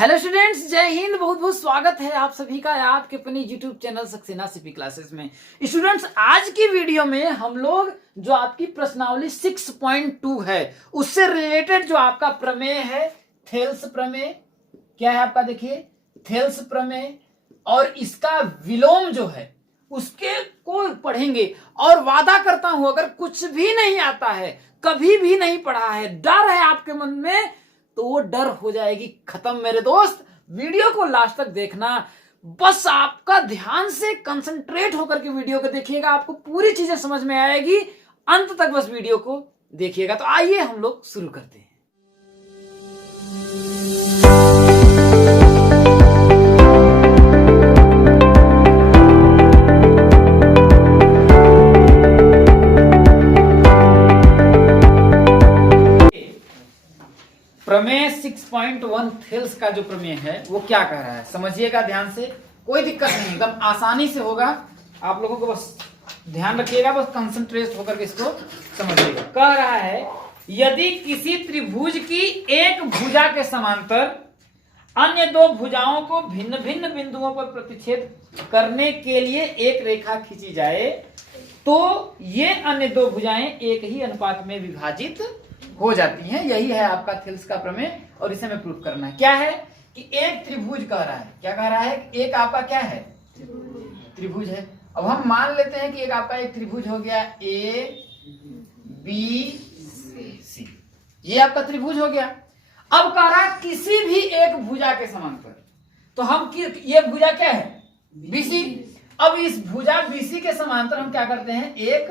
Hello students, जय हिंद। बहुत बहुत स्वागत है आप सभी का आपके अपनी YouTube channel Saxena CP classes में। स्टूडेंट्स, आज की वीडियो में हम लोग जो आपकी प्रश्नावली 6.2 है उससे रिलेटेड जो आपका प्रमेय है थेल्स प्रमेय, क्या है आपका, देखिए थेल्स प्रमेय, और इसका विलोम जो है उसके को पढ़ेंगे। और वादा करता हूं अगर कुछ भी नहीं आता है, कभी भी नहीं पढ़ा है, डर है आपके मन में, तो वो डर हो जाएगी खत्म मेरे दोस्त। वीडियो को लास्ट तक देखना, बस आपका ध्यान से कंसंट्रेट होकर के वीडियो को देखिएगा, आपको पूरी चीजें समझ में आएगी। अंत तक बस वीडियो को देखिएगा। तो आइए हम लोग शुरू करते हैं। प्रमेय 6.1 थेल्स का जो प्रमेय है वो क्या कह रहा है, समझिएगा ध्यान से, कोई दिक्कत नहीं, एकदम आसानी से होगा। आप लोगों को बस ध्यान रखिएगा, बस कंसंट्रेट होकर के इसको समझिएगा। कह रहा है यदि किसी त्रिभुज की एक भुजा के समांतर अन्य दो भुजाओं को भिन्न भिन्न बिंदुओं पर प्रतिच्छेद करने के लिए एक रेखा खींची जाए तो ये अन्य दो भुजाएं एक ही अनुपात में विभाजित हो जाती हैं। यही है आपका थेल्स का प्रमेय और इसे हमें प्रूफ करना है। क्या है कि एक त्रिभुज कह रहा है, क्या कह रहा है, एक आपका क्या है, त्रिभुज है। अब हम मान लेते हैं कि एक आपका एक त्रिभुज हो गया ए बी सी, ये आपका त्रिभुज हो गया। अब कह रहा है किसी भी एक भुजा के समांतर, तो हम ये भुजा क्या है, बीसी। अब इस भुजा बीसी के समांतर हम क्या करते हैं, एक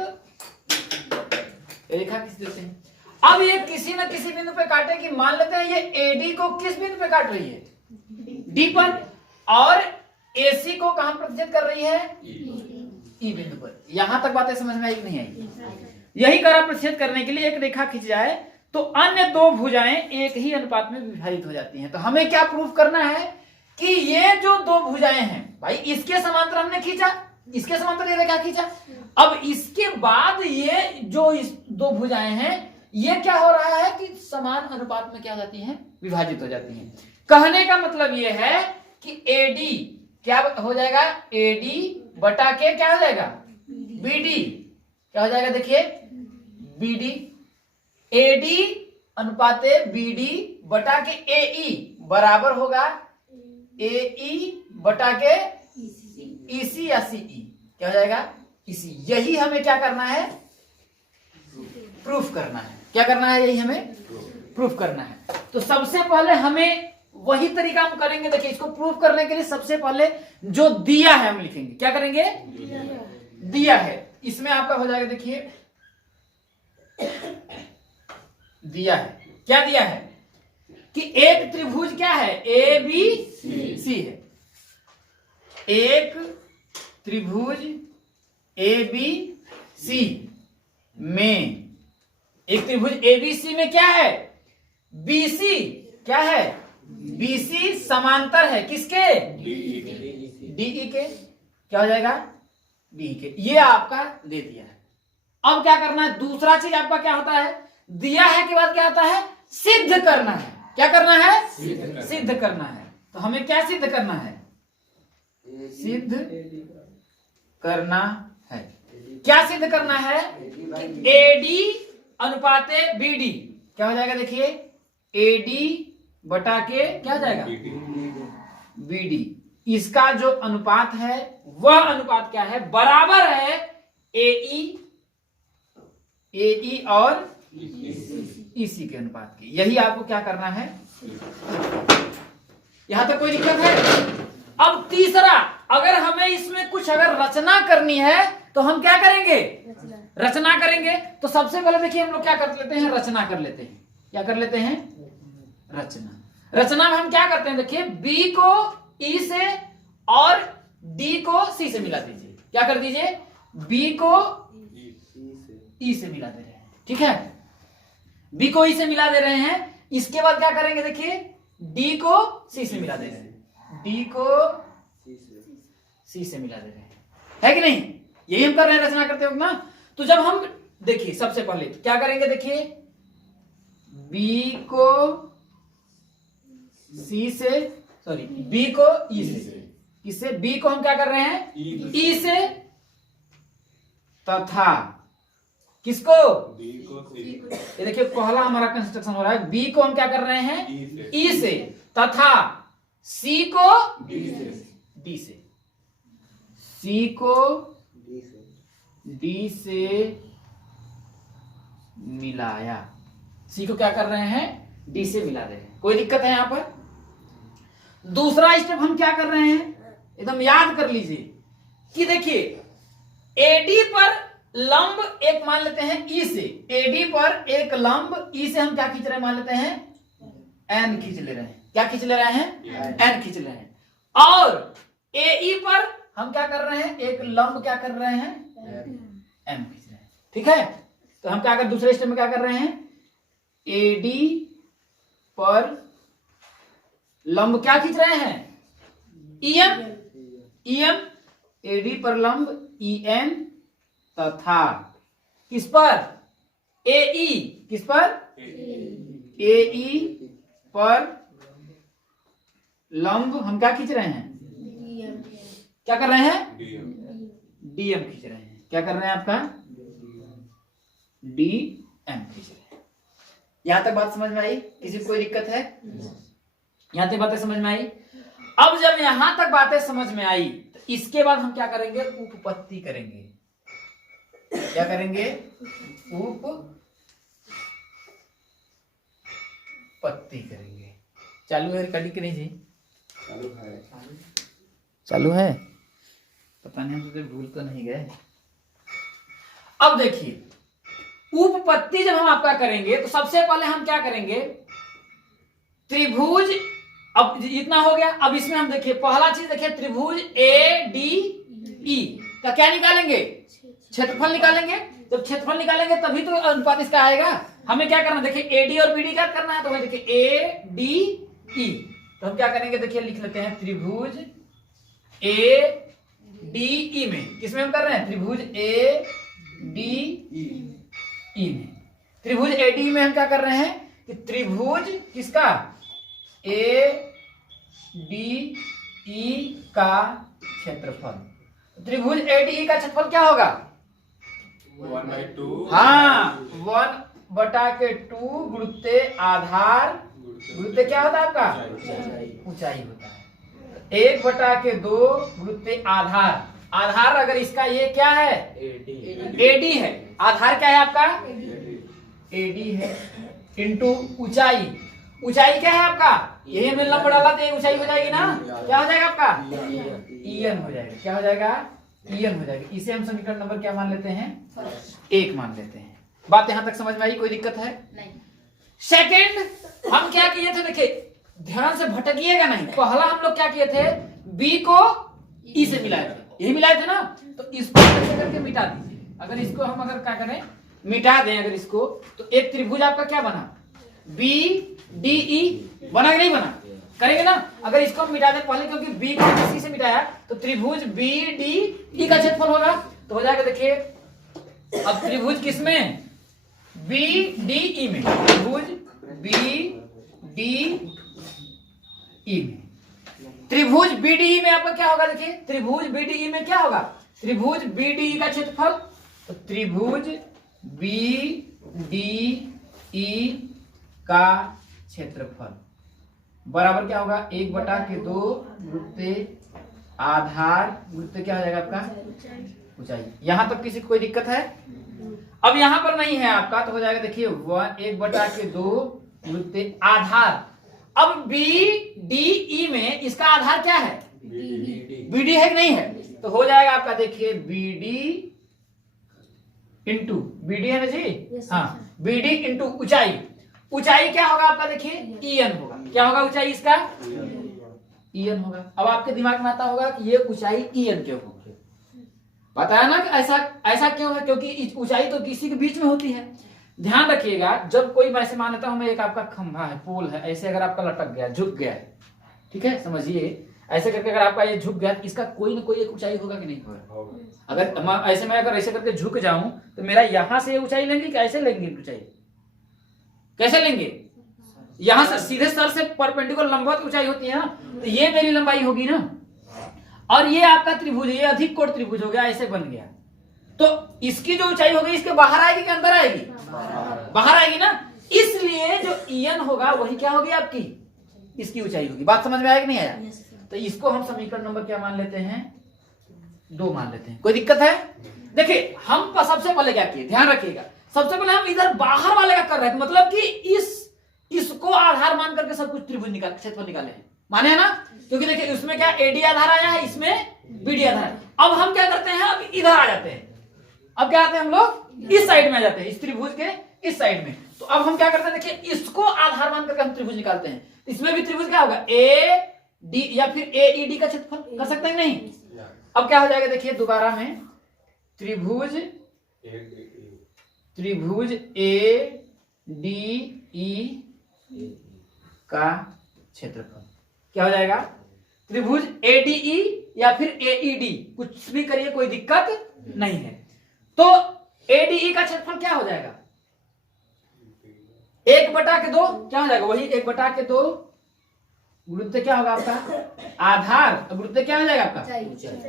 रेखा खींच देते हैं। अब ये किसी न किसी बिंदु पे काटेगी, मान लेते हैं ये एडी को किस बिंदु पे काट रही है, डी पर, और एसी को कहां प्रतिच्छेद कर रही है, ई बिंदु पर। यहां तक बातें समझ में आई नहीं आई? यही करा प्रतिच्छेद करने के लिए एक रेखा खींच जाए तो अन्य दो भुजाएं एक ही अनुपात में विभाजित हो जाती हैं। तो हमें क्या प्रूफ करना है कि ये जो दो भुजाएं हैं भाई, इसके समांतर हमने खींचा, इसके समांतर ये रेखा खींचा। अब इसके बाद ये जो इस दो भुजाएं हैं ये क्या हो रहा है कि समान अनुपात में क्या हो जाती हैं, विभाजित हो जाती हैं। कहने का मतलब ये है कि एडी क्या हो जाएगा, एडी बटा के क्या हो जाएगा, बीडी, क्या हो जाएगा, देखिए बीडी, एडी अनुपाते बीडी बटा के एई बराबर होगा एई बटा के ईसी या सीई, क्या हो जाएगा, इसी। यही हमें क्या करना है, प्रूफ करना है। क्या करना है, यही हमें प्रूफ करना है। तो सबसे पहले हमें वही तरीका हम करेंगे। देखिए इसको प्रूफ करने के लिए सबसे पहले जो दिया है हम लिखेंगे, क्या करेंगे, दिया है। इसमें आपका हो जाएगा, देखिए दिया है, क्या दिया है कि एक त्रिभुज क्या है, ए बी सी है। एक त्रिभुज ए बी सी में, एक त्रिभुज एबीसी में क्या है, बीसी क्या है, बीसी समांतर है किसके, डीई के, क्या हो जाएगा, डी के। ये आपका दे दिया है। अब क्या करना है, दूसरा चीज आपका क्या होता है, दिया है के बाद क्या होता है, सिद्ध करना है। क्या करना है, सिद्ध करना है। तो हमें क्या सिद्ध करना है, सिद्ध करना है। क्या सिद्ध करना है, एडी अनुपाते बीडी, क्या हो जाएगा, देखिए एडी बटा के क्या हो जाएगा, बीडी। इसका जो अनुपात है वह अनुपात क्या है, बराबर है एई और ईसी के अनुपात के। यही आपको क्या करना है, यहां तक कोई दिक्कत है? अब तीसरा, अगर हमें इसमें कुछ अगर रचना करनी है तो हम क्या करेंगे, रचना करेंगे। तो सबसे पहले देखिए हम लोग क्या कर लेते हैं, रचना कर लेते हैं। क्या कर लेते हैं, रचना। रचना में हम क्या करते हैं, देखिए बी को ई से और डी को सी से मिला दीजिए। क्या कर दीजिए, बी को ई से मिला दे रहे हैं, ठीक है, बी को ई से मिला दे रहे हैं। इसके बाद क्या करेंगे, देखिए डी को सी से मिला दे रहे हैं, डी को सी से मिला दे रहे हैं, है कि नहीं? यही हम कर रहे हैं, रचना करते हो ना। तो जब हम देखिए सबसे पहले क्या करेंगे, देखिए बी को सी से, सॉरी बी को ई से, किससे? बी को हम क्या कर रहे हैं? ई से, तथा किसको? ये देखिए पहला हमारा कंस्ट्रक्शन हो रहा है, बी को हम क्या कर रहे हैं? ई से, तथा सी को डी से, सी को डी से मिलाया। सी को क्या कर रहे हैं? डी से मिला रहे हैं। कोई दिक्कत है यहां पर? दूसरा स्टेप हम क्या कर रहे हैं, एकदम याद कर लीजिए कि देखिए एडी पर लंब एक मान लेते हैं ई से, एडी पर एक लंब ई से हम क्या खींच रहे हैं? मान लेते हैं एन खींच ले रहे हैं। क्या खींच ले रहे हैं? एन खींच रहे हैं। और एई पर हम क्या कर रहे हैं? एक लंब क्या कर रहे हैं? एम खींच रहे हैं। ठीक है, तो हम क्या कर, दूसरे स्टेप में क्या कर रहे हैं? एडी पर लंब क्या खींच रहे हैं? ईएम, ईएम, एडी पर लंब ईएन, तथा किस पर? एई, किस पर? एई पर लंब हम क्या खींच रहे हैं? क्या कर रहे हैं? डीएम खींच रहे हैं। क्या कर रहे हैं आपका? डीएम खींच रहे हैं। यहां तक बात समझ में आई? किसी को कोई दिक्कत है? यहां तक बातें समझ में आई? अब जब यहां तक बातें समझ में आई तो इसके बाद हम क्या करेंगे? उपपत्ति करेंगे। क्या करेंगे? उपपत्ति करेंगे। चालू है रिकॉर्डिंग की नहीं जी? चालू है। पता नहीं हम तो भूल तो नहीं गए। अब देखिए उपपत्ति जब हम आपका करेंगे तो सबसे पहले हम क्या करेंगे? त्रिभुज, अब इतना हो गया। अब इसमें हम देखिए पहला चीज देखिए, त्रिभुज ए डी ई का क्या निकालेंगे? क्षेत्रफल निकालेंगे। जब क्षेत्रफल निकालेंगे तभी तो अनुपात इसका आएगा। हमें क्या करना? देखिए एडी और बीडी क्या करना है, तो वही देखिए ए डी ई, तो हम क्या करेंगे? देखिए लिख लेते हैं त्रिभुज ए डी ई में, किसमें हम कर रहे हैं? त्रिभुज ए डी ई में। त्रिभुज ए डी में हम क्या कर रहे हैं कि त्रिभुज किसका? ए डी ई का क्षेत्रफल। त्रिभुज ए डी ई का क्षेत्रफल क्या होगा? 1/2। हाँ, 1/2 गुणुत्ते आधार, गुणुत्ते क्या होता है आपका? ऊंचाई होता है। 1/2 गुणुत्ते आधार, आधार अगर इसका ये क्या है? एडी है। आधार क्या है आपका? एडी है, इंटू ऊंचाई। ऊंचाई क्या है आपका? यही हमने लंब डाला तो ऊंचाई हो जाएगी ना? क्या हो जाएगा आपका? ईएन हो जाएगा। क्या हो जाएगा? ईएन हो जाएगा। इसे हम समीकरण नंबर क्या मान लेते हैं? 1 मान लेते हैं। बात यहां तक समझ में आई? कोई दिक्कत है? नहीं। सेकेंड हम क्या किए थे? देखिए ध्यान से भटकिएगा नहीं। पहला हम लोग क्या किए थे? बी को ई से मिलाए थे, यही मिलाए थे ना? तो इसको कैसे करके मिटा दीजिए। अगर इसको हम अगर क्या करें? मिटा दें अगर इसको, तो एक त्रिभुज आपका क्या बना? बी डी ई बना कि नहीं बना? करेंगे ना? अगर इसको हम मिटा दें पहले, क्योंकि बी को सी से मिटाया, तो त्रिभुज बी डी ई का क्षेत्रफल होगा, तो हो जाएगा देखिए अब त्रिभुज किसमें? बी डी ई में। त्रिभुज बी डी ई में, त्रिभुज बीडीई में आपका क्या होगा? देखिए त्रिभुज बीडीई में क्या होगा? त्रिभुज बीडीई का क्षेत्रफल, तो त्रिभुज बीडीई का क्षेत्रफल बराबर क्या होगा? 1/2 गुणुत्ते आधार गुणुत्ते क्या हो जाएगा आपका? ऊंचाई। यहां तक किसी को कोई दिक्कत है? अब यहां पर नहीं है आपका, तो हो जाएगा देखिए 1/2 गुणुत्ते आधार। अब बी डी ई में इसका आधार क्या है? बीडी है कि नहीं है? तो हो जाएगा आपका देखिए बीडी इंटू बीडी है ना जी? हाँ, बीडी इंटू ऊंचाई। ऊंचाई क्या होगा आपका? देखिए ईएन होगा। क्या होगा ऊंचाई इसका? ईएन होगा। अब आपके दिमाग में आता होगा कि ये ऊंचाई ईएन क्यों होगी? पता है ना कि ऐसा क्यों है? क्योंकि ऊंचाई तो किसी के बीच में होती है। ध्यान रखिएगा, जब कोई वैसे मानता हूं मैं, एक आपका खंभा है, पोल है, ऐसे अगर आपका लटक गया, झुक गया है, ठीक है, समझिए ऐसे करके अगर आपका ये झुक गया, इसका कोई ना कोई एक ऊंचाई होगा कि नहीं होगा? अगर ऐसे मैं अगर ऐसे करके झुक जाऊं तो मेरा यहां से ऊंचाई लेंगे कि ऐसे लेंगे ऊंचाई? कैसे लेंगे? यहां से सीधे सर से परपेंडिकुलर लंबवत ऊंचाई होती है ना, तो ये मेरी लंबाई होगी ना, और ये आपका त्रिभुज, ये अधिक कोण त्रिभुज हो गया, ऐसे बन गया। तो इसकी जो ऊंचाई होगी इसके बाहर आएगी कि अंदर आएगी? बाहर आएगी ना, इसलिए जो ईएन होगा वही क्या होगी आपकी, इसकी ऊंचाई होगी। बात समझ में आया कि नहीं आया? तो इसको हम समीकरण नंबर क्या मान लेते हैं, 2 मान लेते हैं। कोई दिक्कत है? देखिए हम सबसे पहले क्या किए, ध्यान रखिएगा, सबसे पहले हम इधर बाहर वाले का कर रहे थे, मतलब कि इसको आधार मान करके सब कुछ त्रिभुज निकाल, क्षेत्रफल निकाले हैं, माने है ना? क्योंकि देखिए उसमें क्या एडी आधार आया है, इसमें बीडी आधार है। अब हम क्या करते हैं, अब इधर आ जाते हैं, अब क्या आते हैं हम लोग इस साइड में आ जाते हैं, इस त्रिभुज के इस साइड में। तो अब हम क्या करते हैं, देखिए इसको आधार मान करके हम त्रिभुज निकालते हैं। इसमें भी त्रिभुज क्या होगा, ए डी या फिर ए ई डी का क्षेत्रफल कर सकते हैं नहीं? अब क्या हो जाएगा, देखिए दोबारा में त्रिभुज ए डी ई का क्षेत्रफल क्या हो जाएगा, त्रिभुज एडीई या फिर एईडी, कुछ भी करिए कोई दिक्कत नहीं है। तो एडीई का क्षेत्रफल क्या हो जाएगा, 1/2 क्या हो जाएगा, वही 1/2 गुरुत्व क्या होगा आपका, आधार, गुरुत्व क्या हो जाएगा आपका,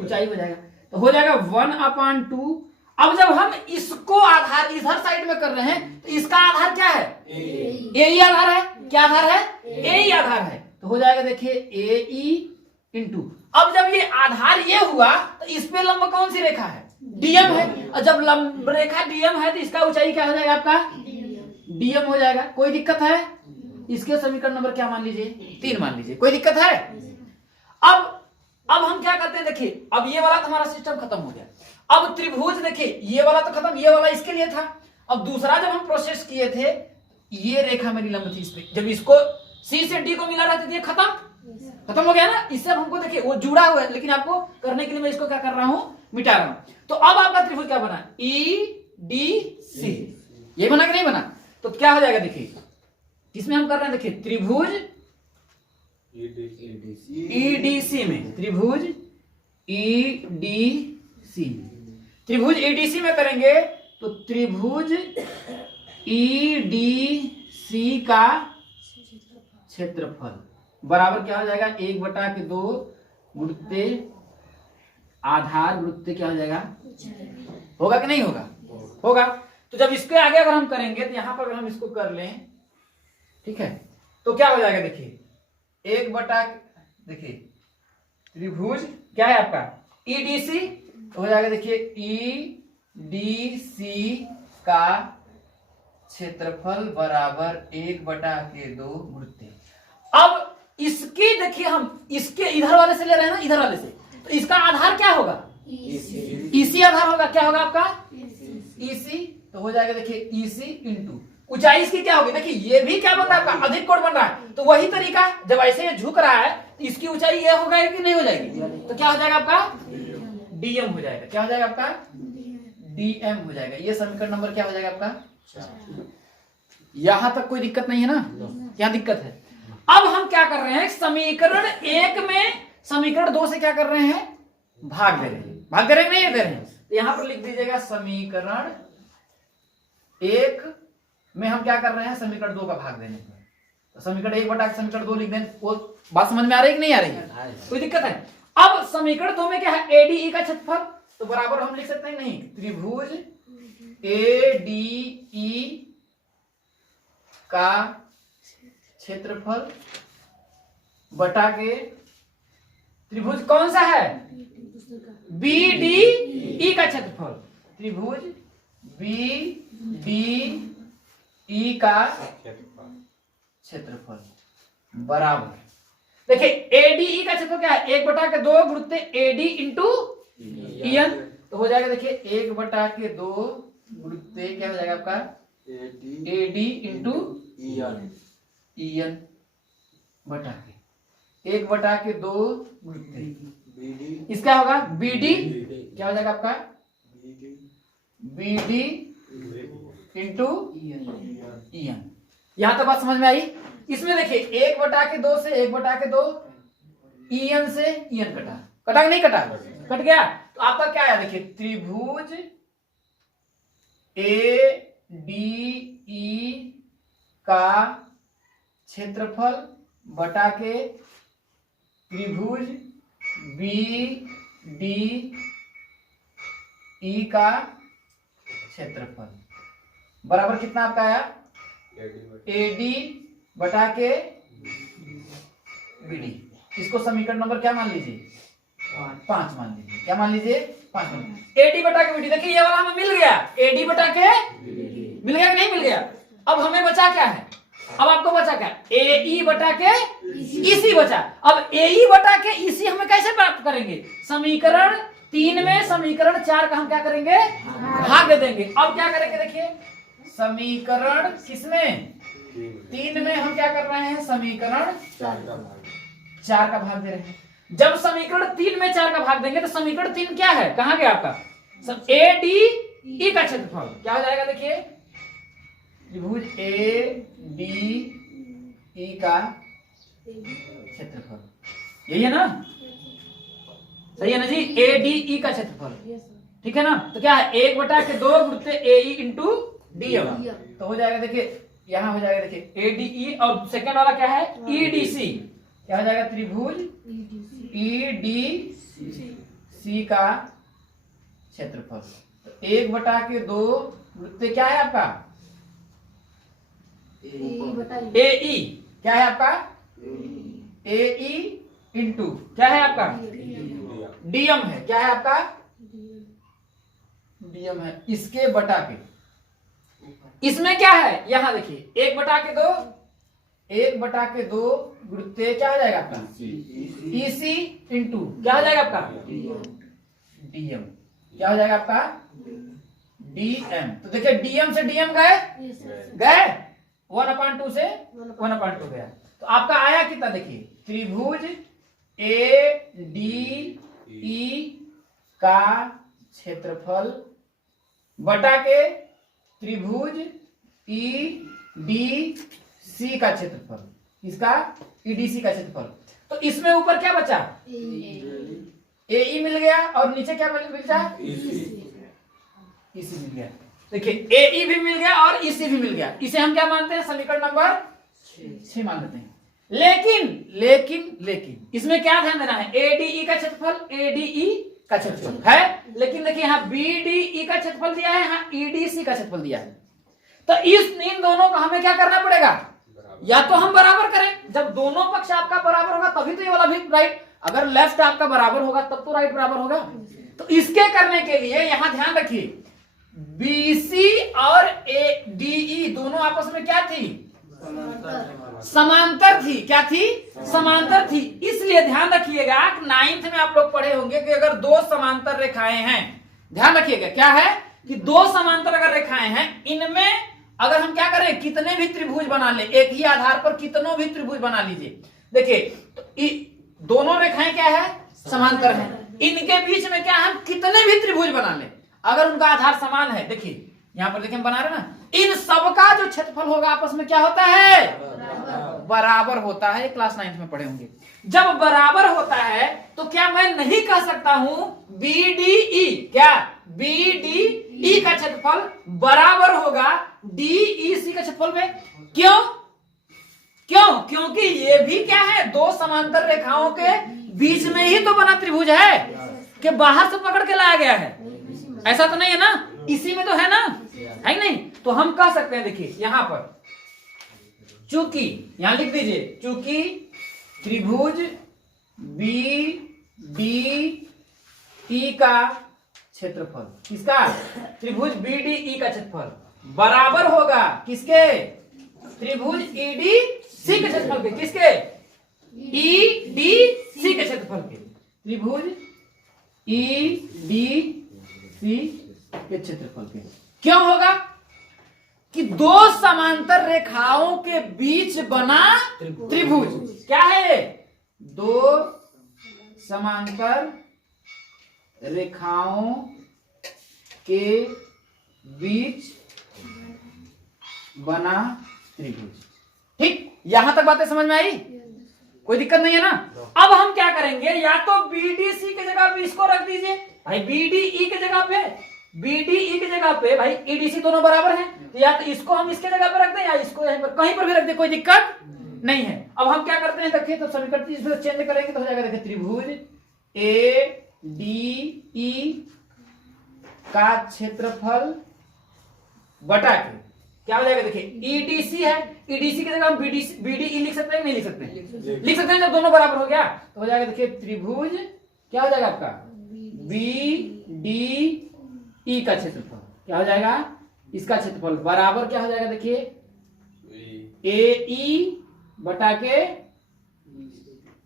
ऊंचाई हो जाएगा। तो हो जाएगा 1/2। अब जब हम इसको आधार इधर साइड में कर रहे हैं, तो इसका आधार क्या है, ए आधार है। क्या आधार है, ए आधार है। तो हो जाएगा देखिए ए इंटू, अब जब ये आधार ये हुआ तो इस पे लंब कौन सी रेखा है, डीएम है, और जब लंब रेखा डीएम है तो इसका ऊंचाई क्या हो जाएगा आपका, डीएम हो जाएगा। कोई दिक्कत है? इसके समीकरण नंबर क्या मान लीजिए, 3 मान लीजिए। कोई दिक्कत है? अब हम क्या करते हैं, देखिए अब ये वाला हमारा सिस्टम खत्म हो गया। अब त्रिभुज देखिए ये वाला तो खत्म, ये वाला इसके लिए था। अब दूसरा जब हम प्रोसेस किए थे, ये रेखा मेरी लंब थी, इस पे जब इसको सी से डी को मिला रहते थे, खत्म हो गया ना। इससे हमको देखिए वो जुड़ा हुआ है, लेकिन आपको करने के लिए मैं इसको क्या कर रहा हूं, मिटा रहा हूं। तो अब आपका त्रिभुज क्या बना, ई डी सी, ये बना कि नहीं बना? तो क्या हो जाएगा, देखिए किसमें हम कर रहे हैं, देखिए त्रिभुज ईडीसी में, त्रिभुज ईडीसी, त्रिभुज ईडीसी में करेंगे तो त्रिभुज ईडीसी का क्षेत्रफल बराबर क्या हो जाएगा, 1/2 गुरुत्व आधार गुरुत्व क्या हो जाएगा, होगा कि नहीं होगा, होगा। तो जब इसके आगे अगर हम करेंगे तो यहां पर अगर हम इसको कर लें, ठीक है, तो क्या हो जाएगा, देखिए 1/, देखिए त्रिभुज क्या है आपका ईडीसी, तो हो जाएगा देखिए ईडीसी का क्षेत्रफल बराबर 1/2 गुरुत्व। अब इसकी देखिए हम इसके इधर वाले से ले रहे हैं ना, इधर वाले से, तो इसका आधार क्या होगा, ईसी आधार होगा। क्या होगा आपका, ईसी। तो हो जाएगा देखिए ईसी इंटू ऊंचाई इसकी क्या होगी, देखिए ये भी क्या बन रहा है आपका, अधिक कोण बन रहा है। तो वही तरीका, जब ऐसे ये झुक रहा है तो इसकी ऊंचाई ये होगा कि नहीं हो जाएगी, तो क्या हो जाएगा आपका, डीएम हो जाएगा। क्या हो जाएगा आपका, डीएम हो जाएगा। ये समीकरण नंबर क्या हो जाएगा आपका, यहां तक कोई दिक्कत नहीं है ना, क्या दिक्कत है? अब हम क्या कर रहे हैं, समीकरण 1 में समीकरण 2 से क्या कर रहे हैं, भाग दे रहे हैं। भाग दे रहे हैं नहीं दे रहे हैं? तो यहां पर लिख दीजिएगा समीकरण 1 में हम क्या कर रहे हैं, समीकरण 2 का भाग देने पर। तो समीकरण 1/, समीकरण 2 लिख दें। वो बात समझ में आ रही है कि नहीं आ रही है, कोई दिक्कत है? अब समीकरण 2 में क्या है, एडीई का क्षेत्रफल, तो बराबर हम लिख सकते हैं नहीं, त्रिभुज एडीई का क्षेत्रफल बटा के त्रिभुज कौन सा है, बीडीई का क्षेत्रफल, त्रिभुज बीडीई का क्षेत्रफल बराबर, देखिए एडीई का क्षेत्रफल क्या है, 1/2 गुरुत्व एडी इंटू ईएन। तो हो जाएगा देखिए 1/2 गुरुत्व क्या हो जाएगा आपका, एडी इंटू ईएन बटा के 1/2 गुरुत्व, इसका होगा बीडी, क्या हो जाएगा आपका, बीडी इंटू ईएन। यहां तक बात समझ में आई? इसमें देखिए 1/2 से 1/2 ईएन से ईएन कटा, कटा कि नहीं कटा, कट गया। तो आपका क्या है, देखिए त्रिभुज ए डी ई का क्षेत्रफल बटा के त्रिभुज बी डी ई का क्षेत्रफल बराबर कितना आपका आया? एडी बटा के बीडी। इसको समीकरण नंबर क्या मान लीजिए? 5 मान लीजिए। क्या मान लीजिए? 5 मान लीजिए। एडी बटा के बीडी। देखिए ये वाला हमें मिल गया, एडी बटा के मिल गया कि नहीं मिल गया? अब हमें बचा क्या है? अब आपको बचा क्या? एई बटा के ईसी बचा। अब एई बटा के ईसी हमें कैसे प्राप्त करेंगे? समीकरण 3 में समीकरण 4 का हम क्या करेंगे? भाग देंगे। अब क्या करेंगे? देखिए समीकरण किसमें? 3 में हम क्या कर रहे हैं? समीकरण 4 का भाग दे रहे हैं। जब समीकरण 3 में 4 का भाग देंगे तो समीकरण 3 क्या है? कहां गया आपका? ए डी ई का क्षेत्रफल क्या हो जाएगा? देखिए त्रिभुज ए डी ई का क्षेत्रफल यही है ना? सही है ना जी? ए डी ई का क्षेत्रफल, ठीक है ना? तो क्या है? 1 बटा के 2 गुणित ए ई इंटू डी एम। तो हो जाएगा देखिए यहां हो जाएगा देखिए ए डी ई और सेकंड वाला क्या है? E D C. क्या हो जाएगा? त्रिभुज ई डी सी का क्षेत्रफल। तो 1 बटा के 2 गुणित क्या है आपका? ए ई। क्या है आपका? ए ई इंटू क्या है आपका? डीएम है। क्या है आपका? डीएम है। इसके बटा के इसमें क्या है? यहां देखिए 1 बटा के 2 1 बटा के 2 गुणित क्या हो जाएगा आपका? ईसी इंटू क्या हो जाएगा आपका? डीएम। क्या हो जाएगा आपका? डीएम। तो देखिए डीएम से डीएम गए 1/2 से 1/2 गया। तो आपका आया कितना? देखिए त्रिभुज ए डी ई का क्षेत्रफल बटा के त्रिभुज ई डी सी का क्षेत्रफल। इसका ईडीसी का क्षेत्रफल। तो इसमें ऊपर क्या बचा? ए ई मिल गया और नीचे क्या मिलता? ईसी मिल गया। देखिए ए ई भी मिल गया और ईसी भी मिल गया। इसे हम क्या मानते हैं? समीकरण नंबर 6 मान लेते हैं। लेकिन इसमें क्या ध्यान देना है? एडीई का क्षेत्रफल एडीई का क्षेत्रफल है, लेकिन देखिए यहाँ बीडीई का क्षेत्रफल दिया है, यहाँ ईडीसी का क्षेत्रफल दिया है। तो इन दोनों को हमें क्या करना पड़ेगा? या तो हम बराबर करें। जब दोनों पक्ष आपका बराबर होगा तभी तो ये वाला भी राइट। अगर लेफ्ट आपका बराबर होगा तब तो राइट बराबर होगा। तो इसके करने के लिए यहां ध्यान रखिए बीसी और एडीई दोनों आपस में क्या थी? समांतर थी। क्या थी? समांतर थी। इसलिए ध्यान रखिएगा 9th में आप लोग पढ़े होंगे कि अगर 2 समांतर रेखाएं हैं, ध्यान रखिएगा क्या है कि 2 समांतर अगर रेखाएं हैं, इनमें अगर हम क्या करें? कितने भी त्रिभुज बना ले, एक ही आधार पर कितनों भी त्रिभुज बना लीजिए। देखिए दोनों रेखाएं क्या है? समांतर है। इनके बीच में क्या है? कितने भी त्रिभुज बना ले, अगर उनका आधार समान है, देखिए यहां पर देखिए हम बना रहे ना, इन सबका जो क्षेत्रफल होगा आपस में क्या होता है? बराबर होता है। क्लास 9th में पढ़े होंगे। जब बराबर होता है तो क्या मैं नहीं कह सकता हूं बीडीई? क्या बीडीई का क्षेत्रफल बराबर होगा डीईसी का क्षेत्रफल में? क्यों? क्योंकि ये भी क्या है? 2 समांतर रेखाओं के बीच में ही तो बना त्रिभुज है कि बाहर से पकड़ के लाया गया है। ऐसा तो नहीं है ना? इसी में तो है ना? है नहीं? तो हम कह सकते हैं देखिए यहां पर चूंकि यहां लिख दीजिए चूंकि त्रिभुज बी डी ई का क्षेत्रफल, किसका? त्रिभुज बी डी ई का क्षेत्रफल बराबर होगा किसके? त्रिभुज ई डी सी के क्षेत्रफल के। किसके? ई डी सी के क्षेत्रफल के। त्रिभुज ई डी सी के क्षेत्रफल के। क्यों होगा? कि 2 समांतर रेखाओं के बीच बना त्रिभुज। क्या है? 2 समांतर रेखाओं के बीच बना त्रिभुज। ठीक, यहां तक बातें समझ में आई? कोई दिक्कत नहीं है ना? अब हम क्या करेंगे? या तो बीडीसी की जगह पे इसको रख दीजिए भाई, बीडीई की जगह पे, बीडीई की जगह पे भाई ईडीसी दोनों बराबर हैं, तो या तो इसको हम इसके जगह पे रख दें या इसको यहीं पर कहीं पर भी रख दें, कोई दिक्कत नहीं है। अब हम क्या करते हैं, देखिए, तो समीकरण इसमें चेंज करेंगे तो हो जाएगा, देखिए, त्रिभुज ए डी ई का क्षेत्रफल बटा के क्या हो जाएगा, देखिए, ईडीसी है, ईडीसी की जगह हम बीडीई लिख सकते हैं, नहीं लिख सकते? लिख सकते हैं। जब दोनों बराबर हो गया तो हो जाएगा, देखिए, त्रिभुज क्या हो जाएगा आपका, बी डी ई का क्षेत्रफल क्या हो जाएगा, इसका क्षेत्रफल बराबर क्या हो जाएगा, देखिए, ए ई बटा के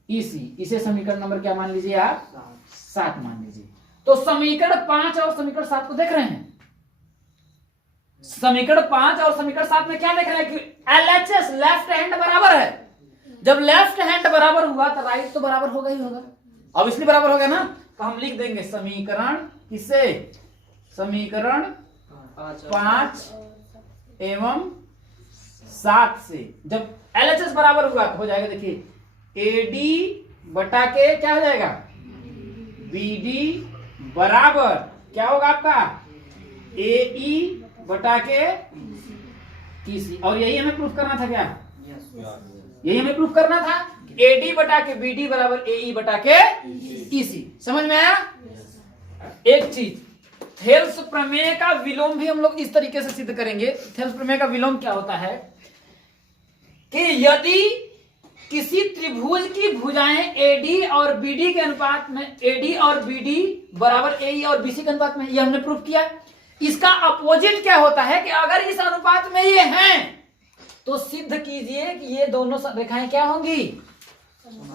ईसी। इसे समीकरण नंबर क्या मान लीजिए आप, 7 मान लीजिए। तो समीकरण 5 और समीकरण 7 को देख रहे हैं। समीकरण 5 और समीकरण 7 में क्या देख रहे हैं कि एलएचएस लेफ्ट हैंड बराबर है। जब लेफ्ट हैंड बराबर हुआ तो राइट तो बराबर होगा ही होगा। अब इसलिए बराबर हो गया ना, तो हम लिख देंगे समीकरण किससे, समीकरण 5 एवं 7 से जब एलएचएस बराबर हुआ तो हो जाएगा, देखिए, एडी बटा के क्या हो जाएगा, बीडी बराबर क्या होगा आपका, एई बटा के ईसी। और यही हमें प्रूफ करना था क्या, यही हमें प्रूफ करना था, एडी बटा के बीडी बराबर एई बटा के ईसी। समझ में आया? एक चीज, थेल्स प्रमेय का विलोम भी हम लोग इस तरीके से सिद्ध करेंगे। थेल्स प्रमेय का विलोम क्या होता है कि यदि किसी त्रिभुज की भुजाएं एडी और बीडी के अनुपात में, एडी और बीडी बराबर एई और बीसी के अनुपात में, ये हमने प्रूफ किया। इसका अपोजिट क्या होता है कि अगर इस अनुपात में ये हैं तो सिद्ध कीजिए कि ये दोनों रेखाएं क्या होंगी,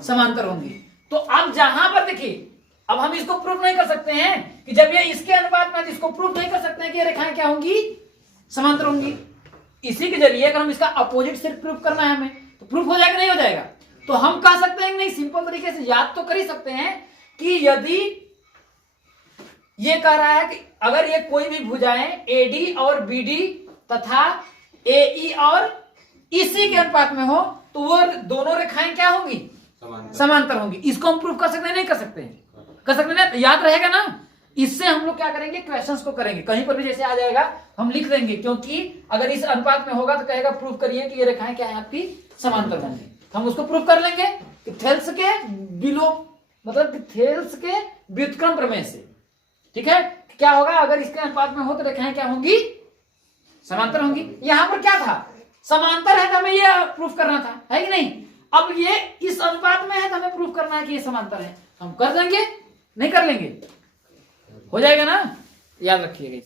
समांतर होंगी। तो अब जहां पर देखिए, अब हम इसको प्रूफ नहीं कर सकते हैं कि जब ये इसके अनुपात में, इसको प्रूफ नहीं कर सकते हैं कि ये रेखाएं क्या होंगी, समांतर होंगी। इसी के जरिए अगर हम इसका अपोजिट सिर्फ प्रूफ करना है हमें, तो प्रूफ हो जाएगा, नहीं हो जाएगा? तो हम कह सकते हैं नहीं, सिंपल तरीके से याद तो कर ही सकते हैं कि यदि ये कह रहा है कि अगर ये कोई भी भुजाएं एडी और बीडी तथा एई और ईसी के अनुपात में हो तो वो दोनों रेखाएं क्या होंगी, समांतर होंगी। इसको हम प्रूफ कर सकते हैं, नहीं कर सकते हैं? कर सकते हैं, याद रहेगा ना। इससे हम लोग क्या करेंगे, क्वेश्चंस को करेंगे, कहीं पर भी जैसे आ जाएगा हम लिख देंगे, क्योंकि अगर इस अनुपात में होगा तो कहेगा प्रूफ करिए कि ये रेखाएं क्या है आपकी, समांतर होंगी। हम उसको प्रूफ कर लेंगे कि थेल्स के विलोम, मतलब कि थेल्स के व्युत्क्रम प्रमेय से। ठीक है, क्या होगा, अगर इसके अनुपात में हो तो रेखाएं क्या होंगी, समांतर होंगी। यहां पर क्या था, समांतर है तो हमें ये प्रूफ करना था, है कि नहीं? अब ये इस अनुपात में है तो हमें प्रूफ करना है कि ये समांतर है। हम कर देंगे, नहीं कर लेंगे, हो जाएगा ना, याद रखिएगा।